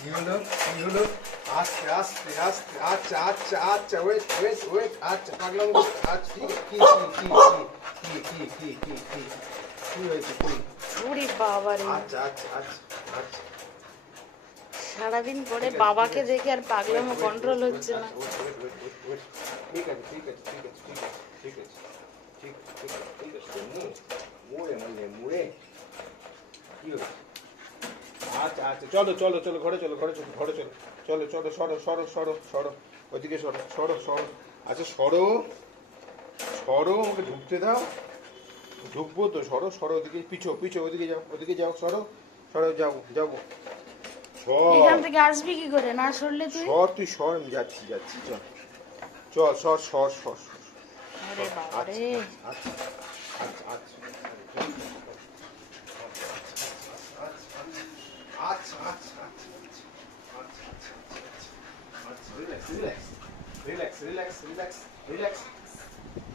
কি হলো কি হলো? আস্তে আস্তে আস্তে, আচ্ছা আচ্ছা আচ্ছা, ওয়েট ওয়েট ওয়েট, আচ্ছা পাগলাম, আচ্ছা ঠিক আছে, কি হয়েছে কি? ওরে বাবা রে, আচ্ছা আচ্ছা আচ্ছা আচ্ছা, সারাদিন পরে ঠিক আছে, বাবাকে ঠিক আছে। দেখে আর পাগলামো Wait, কন্ট্রোল wait, হচ্ছে না। আচ্ছা, wait. ঠিক আছে ঠিক আছে ঠিক আছে ঠিক আছে ঠিক আছে ঠিক আছে ঠিক আছে ঠিক আছে, মুড়ে মানে মুড়ে, কি হয়েছে? আচ্ছা আচ্ছা, চলো চলো চলো, ঘরে চলো ঘরে চলো ঘরে চলো, চলো চলো, সরো সরো সরো সরো, ওইদিকে সরো সরো সরো, আচ্ছা সরো সরো, আমাকে ঢুকতে দাও, ঢুকবো তো, সরো সরো, ওদিকে পিছো পিছো, ওদিকে যাও সরো সরো, যাবো যাবো, এখান সর থেকে আসবি কি করে না সরলে তুই? সর, তুই সর, আমি যাচ্ছি যাচ্ছি, চল চল, সর সর সর সর, আরে বাবা আচ্ছা রে, আচ্ছা আচ্ছা আচ্ছা আচ্ছা আচ্ছা আচ্ছা, relax relax relax relax relax relax,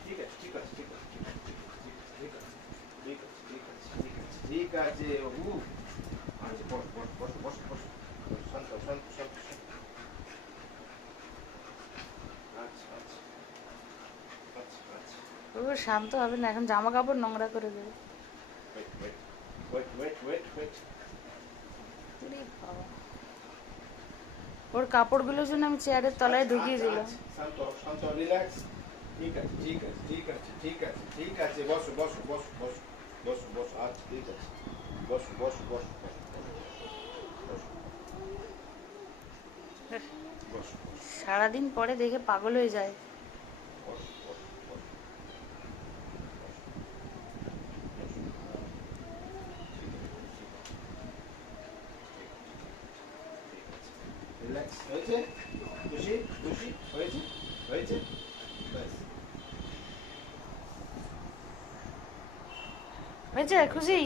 ঠিক আছে ঠিক আছে ঠিক আছে ঠিক আছে ঠিক আছে ঠিক আছে ঠিক আছে ঠিক আছে, উ আচ্ছা, বস বস বস বস বস, শান্ত শান্ত শান্ত শান্ত, আচ্ছা আচ্ছা আচ্ছা আচ্ছা, ও শান্ত হবে না, এখন জামা কাপড় নোংরা করে দেবে। Wait wait wait wait wait wait, ওরে বাবা, ওর কাপড়গুলোর জন্য আমি চেয়ারের তলায় ঢুকিয়ে দিলাম। শান্ত শান্ত, রিল্যাক্স, ঠিক আছে ঠিক আছে ঠিক আছে ঠিক আছে ঠিক আছে, বসো বসো বসো বসো বসো বসো, আচ্ছা ঠিক আছে, বসো বসো বসো বসো বসো বসো সারাদিন পরে দেখে পাগল হয়ে যায়। বসো বসো বসো, রিল্যাক্স, হয়েছে? খুশি খুশি হয়েছে হয়েছে, ব্যাস, হয়েছে খুশি?